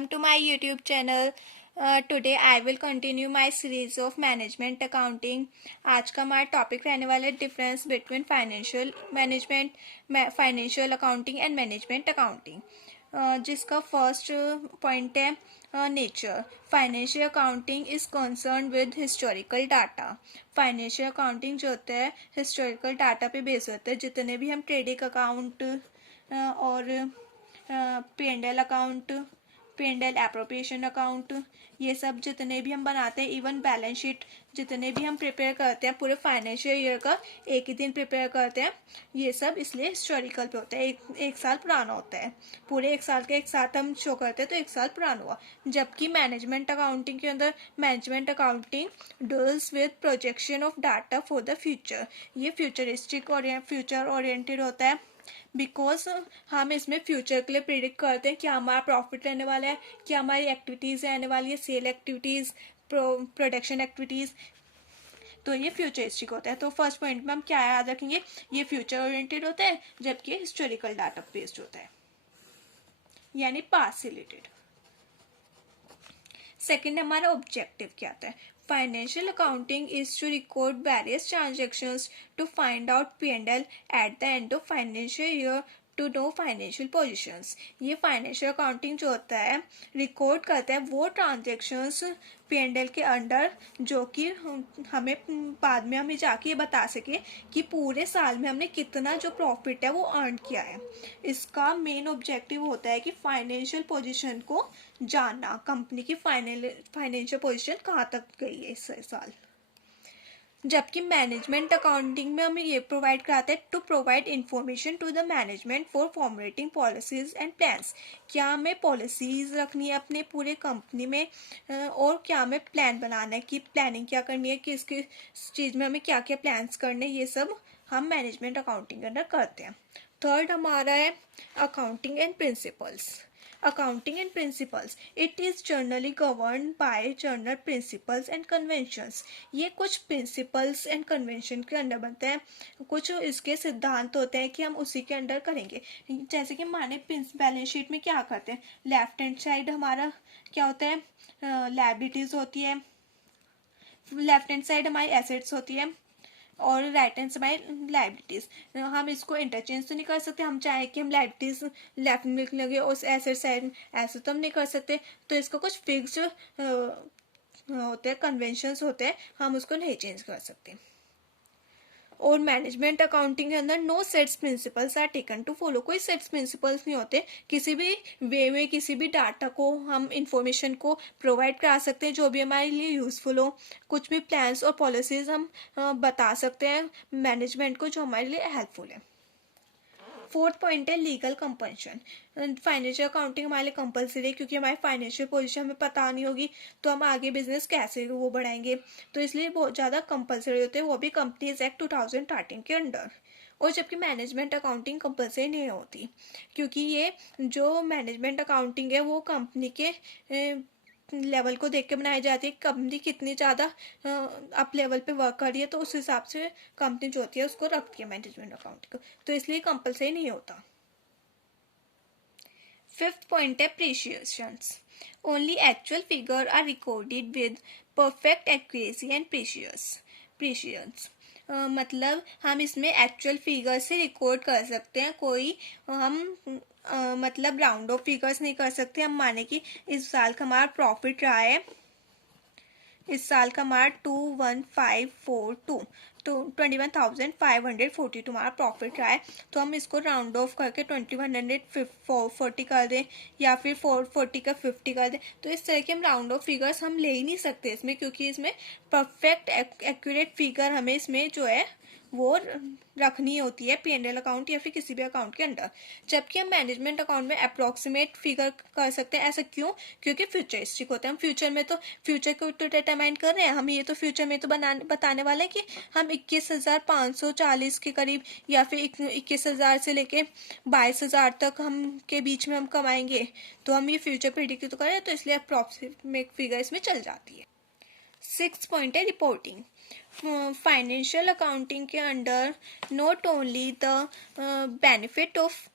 welcome to my YouTube channel. Today I will continue my series of management accounting. आज का हमारा topic रहने वाला है difference between financial management, financial accounting and management accounting, जिसका first point है nature. Financial accounting is concern with historical data. Financial accounting जो होता है हिस्टोरिकल डाटा पे बेस होता है. जितने भी हम ट्रेडिंग अकाउंट और P&L account, P&L appropriation account, ये सब जितने भी हम बनाते हैं, इवन बैलेंस शीट जितने भी हम प्रिपेयर करते हैं पूरे फाइनेंशियल ईयर का एक ही दिन प्रिपेयर करते हैं, ये सब इसलिए हिस्टोरिकल पे होता है. एक साल पुराना होता है. पूरे एक साल के एक साथ हम शो करते हैं तो एक साल पुराना हुआ. जबकि मैनेजमेंट अकाउंटिंग के अंदर management accounting deals with projection of data for the future. ये फ्यूचरिस्टिक और फ्यूचर ओरिएंटेड होता है बिकॉज हम इसमें फ्यूचर के लिए प्रिडिक्ट करते हैं क्या हमारा प्रॉफिट रहने वाला है, क्या हमारी एक्टिविटीज़ रहने वाली है, सेल एक्टिविटीज़, प्रोडक्शन एक्टिविटीज़. तो ये फ्यूचरिस्टिक होता है. तो फर्स्ट पॉइंट में हम क्या याद रखेंगे, ये फ्यूचर ओरिएंटेड होता है जबकि हिस्टोरिकल डाटा बेस्ड होता है, यानी पास्ट से रिलेटेड. सेकेंड हमारा ऑब्जेक्टिव क्या आता है. Financial accounting is to record various transactions to find out P&L at the end of financial year to know financial positions. ये फाइनेंशियल अकाउंटिंग जो होता है रिकॉर्ड करता है वो ट्रांजेक्शन्स P&L के अंडर जो कि हमें बाद में हमें जाके ये बता सके कि पूरे साल में हमने कितना जो प्रॉफिट है वो अर्न किया है. इसका मेन ऑब्जेक्टिव होता है कि फाइनेंशियल पोजीशन को जानना, कंपनी की फाइनेंशियल पोजीशन कहाँ तक गई है इस साल. जबकि मैनेजमेंट अकाउंटिंग में हमें ये प्रोवाइड कराते हैं to provide information to the management for formulating policies and plans. क्या हमें पॉलिसीज रखनी है अपने पूरे कंपनी में और क्या हमें प्लान बनाना है कि प्लानिंग क्या करनी है, किस किस चीज़ में हमें क्या क्या प्लान्स करने, ये सब हम मैनेजमेंट अकाउंटिंग के अंदर करते हैं. थर्ड हमारा है accounting and principles. Accounting and principles. It is generally governed by general principles and conventions. ये कुछ principles and convention के अंदर बनते हैं. कुछ इसके सिद्धांत होते हैं कि हम उसी के अंदर करेंगे. जैसे कि माने बैलेंस शीट में क्या करते हैं, लेफ्ट हैंड साइड हमारा क्या होता है, लायबिलिटीज होती है, लेफ्ट हैंड साइड हमारी एसेट्स होती है और राइट हैंड से हमारी लाइबिलिटीज. हम इसको इंटरचेंज तो नहीं कर सकते. हम चाहे कि हम लाइबिलिटीज लेफ्ट में लिख लगे और एसेट साइड ऐसे तो हम नहीं कर सकते. तो इसका कुछ फिक्स होते हैं, कन्वेंशंस होते हैं, हम उसको नहीं चेंज कर सकते. और मैनेजमेंट अकाउंटिंग के अंदर no sets principles are taken to follow. कोई सेट्स प्रिंसिपल्स नहीं होते. किसी भी वे में किसी भी डाटा को हम इंफॉर्मेशन को प्रोवाइड करा सकते हैं जो भी हमारे लिए यूजफुल हो. कुछ भी प्लान्स और पॉलिसीज हम बता सकते हैं मैनेजमेंट को जो हमारे लिए हेल्पफुल है. फोर्थ पॉइंट है लीगल कंपल्शन. फाइनेंशियल अकाउंटिंग हमारे लिए कंपल्सरी है क्योंकि हमारी फाइनेंशियल पोजीशन हमें पता नहीं होगी तो हम आगे बिजनेस कैसे वो बढ़ाएंगे. तो इसलिए बहुत ज़्यादा कंपल्सरी होते हैं, वो भी कंपनीज एक्ट 2013 के अंडर. और जबकि मैनेजमेंट अकाउंटिंग कंपल्सरी नहीं होती क्योंकि ये जो मैनेजमेंट अकाउंटिंग है वो कंपनी के लेवल को देख के बनाई जाती है. कंपनी कितनी ज़्यादा अप लेवल पे वर्क कर रही है तो उस हिसाब से कंपनी जो होती है उसको रखती है मैनेजमेंट अकाउंटिंग को. तो इसलिए कंपल्सरी नहीं होता. फिफ्थ पॉइंट है precisions. Only actual figure are recorded with perfect accuracy and precise. मतलब हम इसमें एक्चुअल फिगर से रिकॉर्ड कर सकते हैं. कोई हम मतलब राउंड ऑफ फिगर्स नहीं कर सकते. हम माने कि इस साल का हमारा प्रॉफिट रहा है, इस साल का हमारा 21,542 तो 21,542 हमारा प्रॉफिट रहा है. तो हम इसको राउंड ऑफ करके 2140 कर दें या फिर 440 का 50 कर दें. तो इस तरह के हम राउंड ऑफ फिगर्स हम ले ही नहीं सकते इसमें क्योंकि इसमें परफेक्ट एक्यूरेट फिगर हमें इसमें जो है वो रखनी होती है P&L अकाउंट या फिर किसी भी अकाउंट के अंदर. जबकि हम मैनेजमेंट अकाउंट में अप्रोक्सीमेट फिगर कर सकते हैं. ऐसा क्यों? क्योंकि फ्यूचरिस्टिक होता है. हम फ्यूचर में तो फ्यूचर को तो डिटरमाइन कर रहे हैं. हम ये तो फ्यूचर में तो बताने वाले हैं कि हम 21,540 के करीब या फिर 21,000 से लेके 22,000 तक हम के बीच में हम कमाएंगे. तो हम ये फ्यूचर प्रिडिक्ट तो करें तो इसलिए अप्रोक्सीमेट फिगर इसमें चल जाती है. सिक्स पॉइंट है रिपोर्टिंग. फाइनेंशियल अकाउंटिंग के under not only the benefit of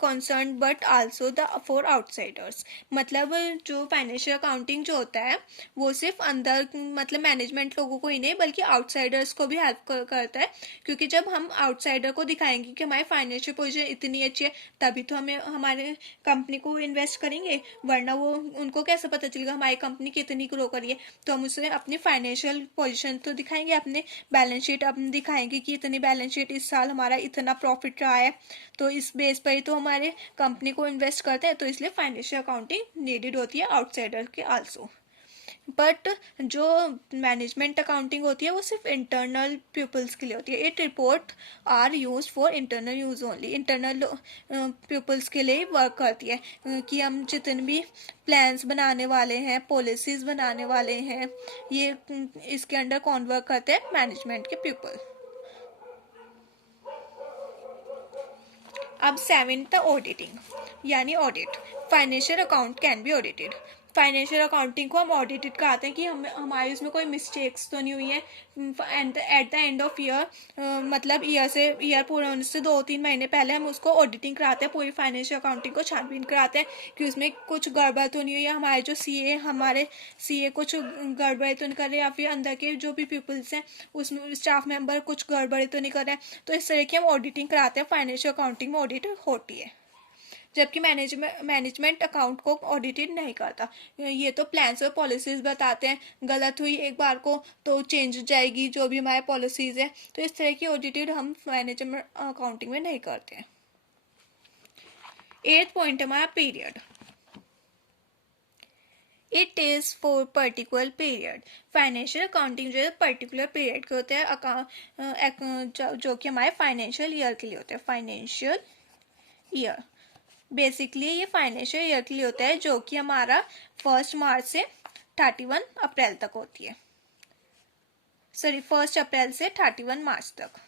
concerned but also the for outsiders. मतलब जो फाइनेंशियल अकाउंटिंग जो होता है वो सिर्फ अंदर मतलब मैनेजमेंट लोगों को ही नहीं बल्कि आउटसाइडर्स को भी हेल्प करता है, क्योंकि जब हम आउटसाइडर को दिखाएंगे कि हमारी फाइनेंशियल पोजीशन इतनी अच्छी है तभी तो हमें हमारे कंपनी को इन्वेस्ट करेंगे, वरना वो उनको कैसे पता चलेगा हमारी कंपनी कितनी ग्रो करी है। तो हम उसे अपनी फाइनेंशियल पोजीशन तो दिखाएंगे, अपने बैलेंस शीट अपने दिखाएंगे कि इतनी बैलेंस शीट इस साल हमारा इतना प्रॉफिट रहा है, तो इस बेस पर ही तो हमारे कंपनी को इन्वेस्ट करते हैं। तो इसलिए फाइनेंशियल अकाउंटिंग नीडेड होती है आउटसाइडर के आल्सो। बट जो मैनेजमेंट अकाउंटिंग होती है वो सिर्फ इंटरनल पीपल्स के लिए होती है। It report are use for internal use only. Internal peoples के लिए वर्क करती है कि हम जितने भी प्लान्स बनाने वाले हैं, पॉलिसीज बनाने वाले हैं, ये इसके अंडर कौन वर्क करते हैं? मैनेजमेंट के पीपल। अब 7th ऑडिटिंग यानी audit. Financial account can be audited. Financial accounting को हम ऑडिटेड कराते हैं कि हमारी उसमें कोई मिस्टेक्स तो नहीं हुई है। At the end of year मतलब ईयर पूरा होने से 2-3 महीने पहले हम उसको ऑडिटिंग कराते हैं, पूरी फाइनेंशियल अकाउंटिंग को छानबीन कराते हैं कि उसमें कुछ गड़बड़ तो नहीं हुई है, हमारे सीए कुछ गड़बड़ी तो नहीं कर रहे, या फिर अंदर के जो भी पीपल्स हैं उसमें स्टाफ मेंबर कुछ गड़बड़ी तो नहीं कर रहे हैं। तो इस तरह की हम ऑडिटिंग कराते हैं, फाइनेंशियल अकाउंटिंग में ऑडिट होती है। जबकि मैनेजमेंट अकाउंट को ऑडिटेड नहीं करता। ये तो प्लान्स और पॉलिसीज बताते हैं, गलत हुई एक बार को तो चेंज हो जाएगी जो भी हमारे पॉलिसीज है। तो इस तरह की ऑडिटेड हम मैनेजमेंट अकाउंटिंग में नहीं करते हैं। 8th पॉइंट हमारा period. It is for particular period. Financial accounting जो है पर्टिकुलर पीरियड के होते हैं, जो कि हमारे फाइनेंशियल ईयर के लिए होते हैं। फाइनेंशियल ईयर बेसिकली ये फाइनेंशियल ईयर के लिए होता है जो कि हमारा 1 मार्च से 31 अप्रैल तक होती है। 1 अप्रैल से 31 मार्च तक।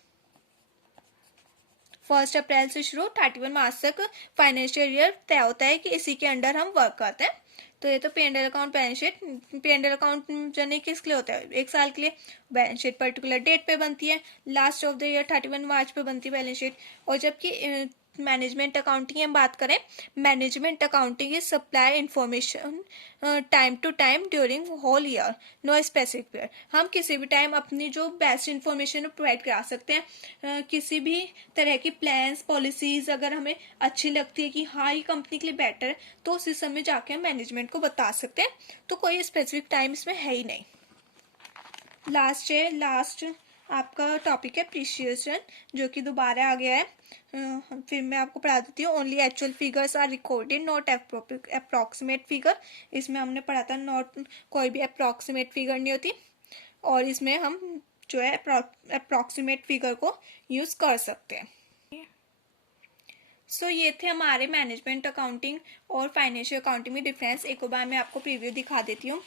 1 अप्रैल से शुरू 31 मार्च तक फाइनेंशियल ईयर तय होता है कि इसी के अंडर हम वर्क करते हैं। तो ये तो P&L account, balance sheet. P&L account journey किसके लिए होता है? 1 साल के लिए। बैलेंस शीट पर्टिकुलर डेट पे बनती है, लास्ट ऑफ द ईयर 31 मार्च पे बनती है बैलेंस शीट। और जबकि मैनेजमेंट अकाउंटिंग की हम बात करें, management accounting is supply information time to time during whole year, no specific period. हम किसी भी टाइम अपनी जो बेस्ट इंफॉर्मेशन प्रोवाइड करा सकते हैं। किसी भी तरह की प्लान्स पॉलिसीज अगर हमें अच्छी लगती है कि हाँ ये कंपनी के लिए बेटर है, तो उस समय जाके हम मैनेजमेंट को बता सकते हैं। तो कोई स्पेसिफिक टाइम इसमें है ही नहीं। लास्ट आपका टॉपिक है प्रिसिएशन, जो कि दोबारा आ गया है। फिर मैं आपको पढ़ा देती हूँ। Only actual figures are recorded, not approximate figure. इसमें हमने पढ़ा था नॉट, कोई भी अप्रॉक्सीमेट फिगर नहीं होती, और इसमें हम जो है अप्रॉक्सीमेट फिगर को यूज कर सकते हैं। सो ये थे हमारे मैनेजमेंट अकाउंटिंग और फाइनेंशियल अकाउंटिंग में डिफरेंस। एक बार मैं आपको प्रीव्यू दिखा देती हूँ।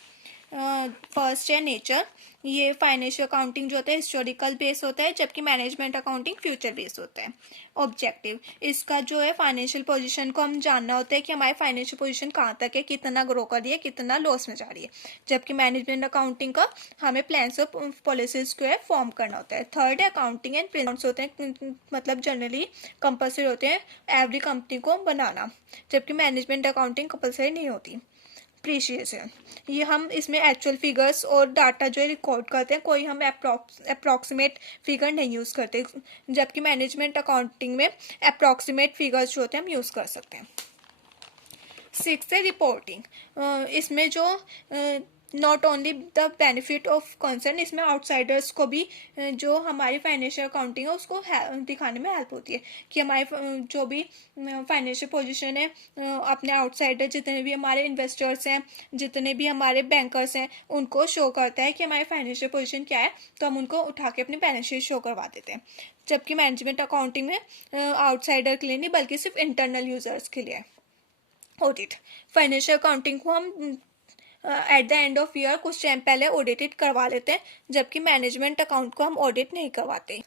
फर्स्ट है नेचर। ये फाइनेंशियल अकाउंटिंग जो होता है हिस्टोरिकल बेस होता है, जबकि मैनेजमेंट अकाउंटिंग फ्यूचर बेस होता है। ऑब्जेक्टिव, इसका जो है फाइनेंशियल पोजीशन को हम जानना होता है कि हमारी फाइनेंशियल पोजीशन कहाँ तक है, कितना ग्रो कर रही है, कितना लॉस में जा रही है। जबकि मैनेजमेंट अकाउंटिंग का हमें प्लान्स और पॉलिसीज को है फॉर्म करना होता है। थर्ड है अकाउंटिंग एंड प्रिंसिपल्स होते हैं, मतलब जनरली कंपल्सरी होते हैं एवरी कंपनी को बनाना, जबकि मैनेजमेंट अकाउंटिंग कंपल्सरी नहीं होती। प्रीशियसन, ये हम इसमें एक्चुअल फिगर्स और डाटा जो है रिकॉर्ड करते हैं, कोई हम अप्रॉक्सीमेट फिगर नहीं यूज़ करते, जबकि मैनेजमेंट अकाउंटिंग में अप्रॉक्सीमेट फिगर्स जो होते हैं हम यूज़ कर सकते हैं। 6th है रिपोर्टिंग। इसमें जो not only the benefit of concern, इसमें आउटसाइडर्स को भी जो हमारी फाइनेंशियल अकाउंटिंग है उसको दिखाने में हेल्प होती है कि हमारे जो भी फाइनेंशियल पोजीशन है, अपने आउटसाइडर जितने भी हमारे इन्वेस्टर्स हैं, जितने भी हमारे बैंकर्स हैं, उनको शो करता है कि हमारी फाइनेंशियल पोजीशन क्या है, तो हम उनको उठा के अपनी बैलेंस शीट शो करवा देते हैं। जबकि मैनेजमेंट अकाउंटिंग में आउटसाइडर के लिए नहीं बल्कि सिर्फ इंटरनल यूजर्स के लिए। ऑडिट, फाइनेंशियल अकाउंटिंग को हम at the end of year कुछ टाइम पहले ऑडिटेड करवा लेते हैं, जबकि मैनेजमेंट अकाउंट को हम ऑडिट नहीं करवाते।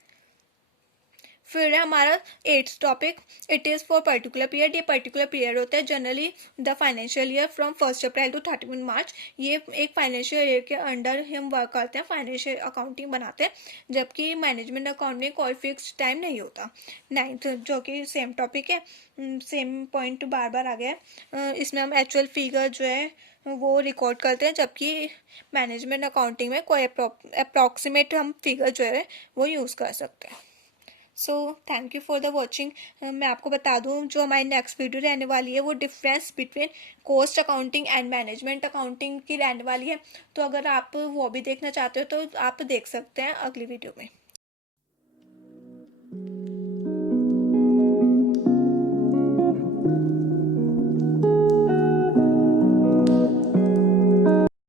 फिर है हमारा 8th topic, it is for particular period. ये पर्टिकुलर पीरियड होता है generally the financial year from 1 April to 31 March. ये एक फाइनेंशियल ईयर के अंडर हम वर्क करते हैं, फाइनेंशियल अकाउंटिंग बनाते हैं, जबकि मैनेजमेंट अकाउंट में कोई फिक्स टाइम नहीं होता। 9th जो कि सेम टॉपिक है, सेम पॉइंट बार बार आ गया है। इसमें हम एक्चुअल फिगर जो है वो रिकॉर्ड करते हैं, जबकि मैनेजमेंट अकाउंटिंग में कोई अप्रॉक्सीमेट हम फिगर जो है वो यूज़ कर सकते हैं। So thank you for the watching. मैं आपको बता दूं जो हमारी नेक्स्ट वीडियो रहने वाली है वो difference between cost accounting and management accounting की रहने वाली है। तो अगर आप वो भी देखना चाहते हो तो आप देख सकते हैं अगली वीडियो में।